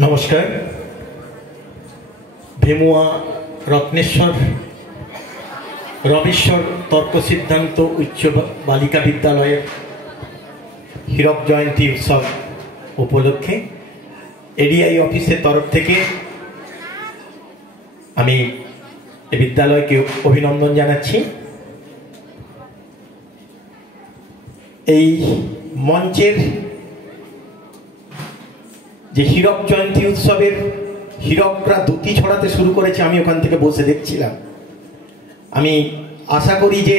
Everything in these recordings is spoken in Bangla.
নমস্কার। ভেমুয়া রত্নেশ্বর রমেশ্বর তর্ক সিদ্ধান্ত উচ্চ বালিকা বিদ্যালয়ের হীরক জয়ন্তী উৎসব উপলক্ষে এডিআই অফিসের তরফ থেকে আমি এই বিদ্যালয়কে অভিনন্দন জানাচ্ছি। এই মঞ্চের যে হীরক জয়ন্তী উৎসবের হীরকরা দুটি ছড়াতে শুরু করেছে, আমি ওখান থেকে বসে দেখছিলাম। আমি আশা করি যে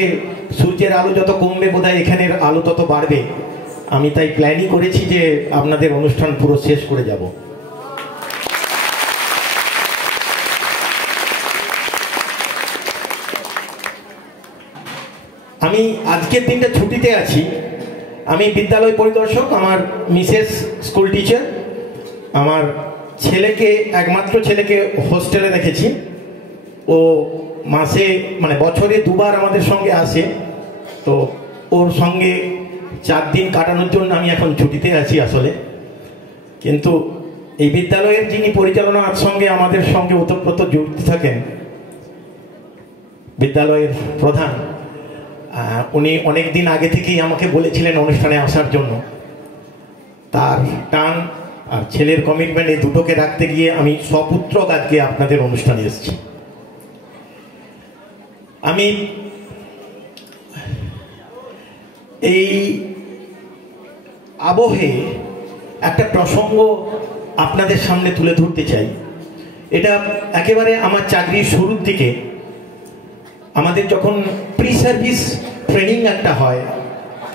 সূর্যের আলো যত কমবে বোধহয় এখানের আলো তত বাড়বে। আমি তাই প্ল্যানই করেছি যে আপনাদের অনুষ্ঠান পুরো শেষ করে যাব। আমি আজকের দিনটা ছুটিতে আছি। আমি বিদ্যালয় পরিদর্শক, আমার মিসেস স্কুল টিচার। আমার ছেলেকে, একমাত্র ছেলেকে হোস্টেলে রেখেছি। ও মাসে বছরে দুবার আমাদের সঙ্গে আসে, তো ওর সঙ্গে 4 দিন কাটানোর জন্য আমি এখন ছুটিতে আছি আসলে। কিন্তু এই বিদ্যালয়ের যিনি পরিচালনার সঙ্গে আমাদের সঙ্গে ওতপ্রোত যুক্ত থাকেন, বিদ্যালয়ের প্রধান, উনি অনেক দিন আগে থেকেই আমাকে বলেছিলেন অনুষ্ঠানে আসার জন্য। তার টান আর ছেলের কমিটমেন্ট এই দুটোকে রাখতে গিয়ে আমি সপুত্রক আজকে আপনাদের অনুষ্ঠানে এসেছি। আমি এই আবহে একটা প্রসঙ্গ আপনাদের সামনে তুলে ধরতে চাই। এটা একেবারে আমার চাকরির শুরুর দিকে, আমাদের যখন প্রি সার্ভিস ট্রেনিং একটা হয়,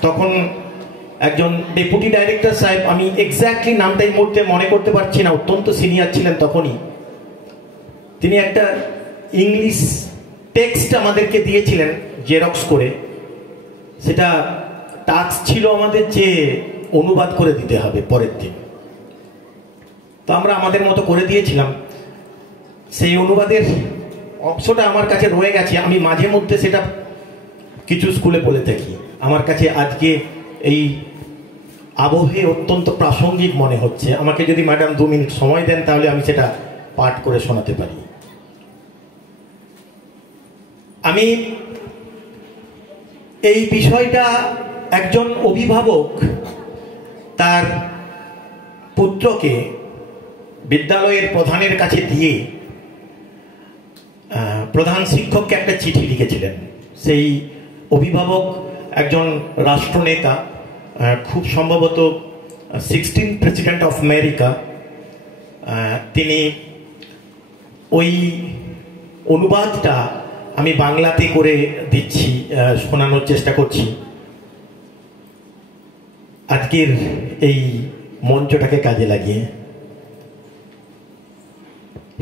তখন একজন ডেপুটি ডাইরেক্টর সাহেব, আমি এক্স্যাক্টলি নামটা এই মুহূর্তে মনে করতে পারছি না, অত্যন্ত সিনিয়র ছিলেন তখনই, তিনি একটা ইংলিশ টেক্সট আমাদেরকে দিয়েছিলেন জেরক্স করে। সেটা টাস্ক ছিল আমাদের যে অনুবাদ করে দিতে হবে পরের দিন। তো আমরা আমাদের মতো করে দিয়েছিলাম। সেই অনুবাদের অংশটা আমার কাছে রয়ে গেছে। আমি মাঝে মধ্যে সেটা কিছু স্কুলে বলে থাকি। আমার কাছে আজকে এই আবহে অত্যন্ত প্রাসঙ্গিক মনে হচ্ছে। আমাকে যদি ম্যাডাম 2 মিনিট সময় দেন তাহলে আমি সেটা পাঠ করে শোনাতে পারি। আমি এই বিষয়টা একজন অভিভাবক তার পুত্রকে বিদ্যালয়ের প্রধানের কাছে দিয়ে প্রধান শিক্ষককে একটা চিঠি লিখেছিলেন। সেই অভিভাবক একজন রাষ্ট্রনেতা, খুব সম্ভবত 16th প্রেসিডেন্ট অফ আমেরিকা। তিনি ওই অনুবাদটা আমি বাংলাতে করে দিচ্ছি, শোনানোর চেষ্টা করছি আজকের এই মঞ্চটাকে কাজে লাগিয়ে।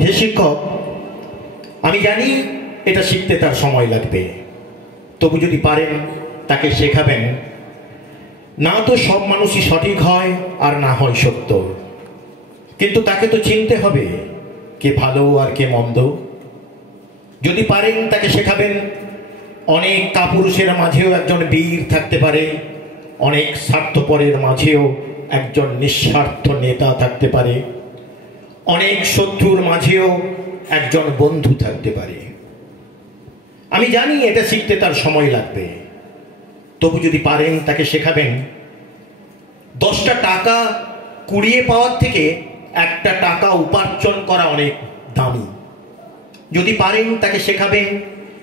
হে শিক্ষক, আমি জানি এটা শিখতে তার সময় লাগবে, তবু যদি পারেন তাকে শেখাবেন। না তো সব মানুষই সঠিক হয় আর না হয় সত্য, কিন্তু তাকে তো চিনতে হবে কে ভালো আর কে মন্দ। যদি পারেন তাকে শেখাবেন, অনেক কাপুরুষের মাঝেও একজন বীর থাকতে পারে, অনেক স্বার্থপরের মাঝেও একজন নিঃস্বার্থ নেতা থাকতে পারে, অনেক শত্রুর মাঝেও একজন বন্ধু থাকতে পারে। আমি জানি এটা শিখতে তার সময় লাগবে, তবু যদি পারেন তাকে শেখাবেন। 10টা টাকা কুড়িয়ে পাওয়ার থেকে 1টা টাকা উপার্জন করা অনেক দামি। যদি পারেন তাকে শেখাবেন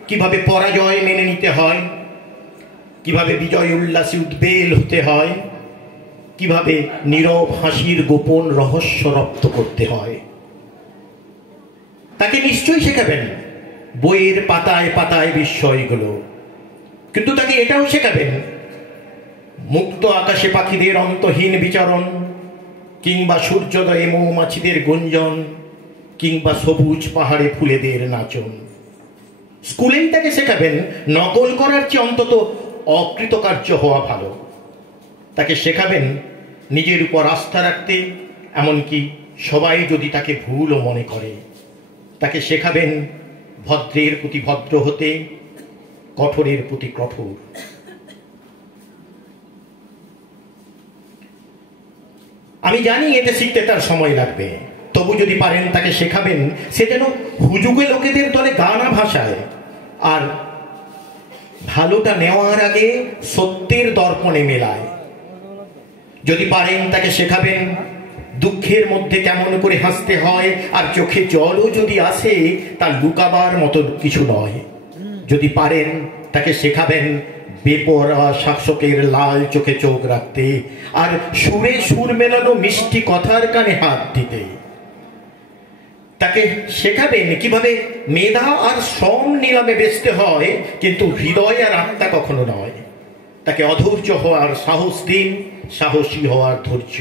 কিভাবে পরাজয় মেনে নিতে হয়, কিভাবে বিজয় উল্লাসে উদ্বেল হতে হয়, কিভাবে নীরব হাসির গোপন রহস্য রপ্ত করতে হয়। তাকে নিশ্চয়ই শেখাবেন বইয়ের পাতায় পাতায় বিস্ময়গুলো, কিন্তু তাকে এটাও শেখাবেন মুক্ত আকাশে পাখিদের অন্তহীন বিচরণ, কিংবা সূর্যোদয়ে মৌমাছিদের গুঞ্জন, কিংবা সবুজ পাহাড়ে ফুলেদের নাচন। স্কুলেই তাকে শেখাবেন নকল করার চেয়ে অন্তত অকৃতকার্য হওয়া ভালো। তাকে শেখাবেন নিজের উপর আস্থা রাখতে, এমনকি সবাই যদি তাকে ভুলও মনে করে। তাকে শেখাবেন ভদ্রের প্রতি ভদ্র হতে, কঠোরের প্রতি কঠোর। আমি জানি এটা শিখতে তার সময় লাগবে, তবু যদি পারেন তাকে শেখাবেন সে যেন হুজুগে লোকেদের দলে গানা ভাষায়, আর ভালোটা নেওয়ার আগে সত্যের দর্পণে মেলায়। যদি পারেন তাকে শেখাবেন দুঃখের মধ্যে কেমন করে হাসতে হয়, আর চোখে জলও যদি আসে তা লুকাবার মতো কিছু নয়। যদি পারেন তাকে শেখাবেন বেপরোয়া শাসকের লাল চোখে চোখ রাখতে, আর সুরে সুর মেলানো মিষ্টি কথার কানে হাত দিতে। তাকে শেখাবেন কিভাবে মেধা আর শ্রম নিলামে বেচতে হয়, কিন্তু হৃদয় আর আত্মা কখনো নয়। তাকে অধৈর্য হওয়ার সাহস দিন, সাহসী হওয়ার ধৈর্য।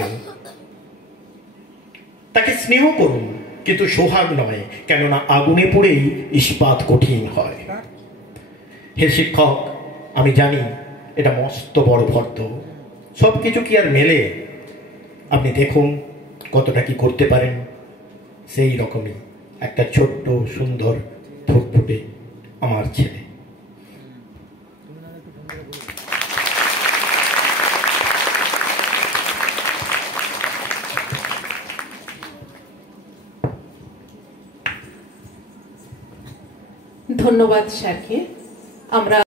তাকে স্নেহ করুন কিন্তু সোহাগ নয়, কেননা আগুনে পড়েই ইস্পাত কঠিন হয়। হে শিক্ষক, আমি জানি এটা মস্ত বড় ফর্দ, সব কিছু কি আর মেলে? আপনি দেখুন কতটা কি করতে পারেন। সেই রকমই একটা ছোট্ট সুন্দর ফুটফুটে আমার ছেলে। ধন্যবাদ স্যারকে। আমরা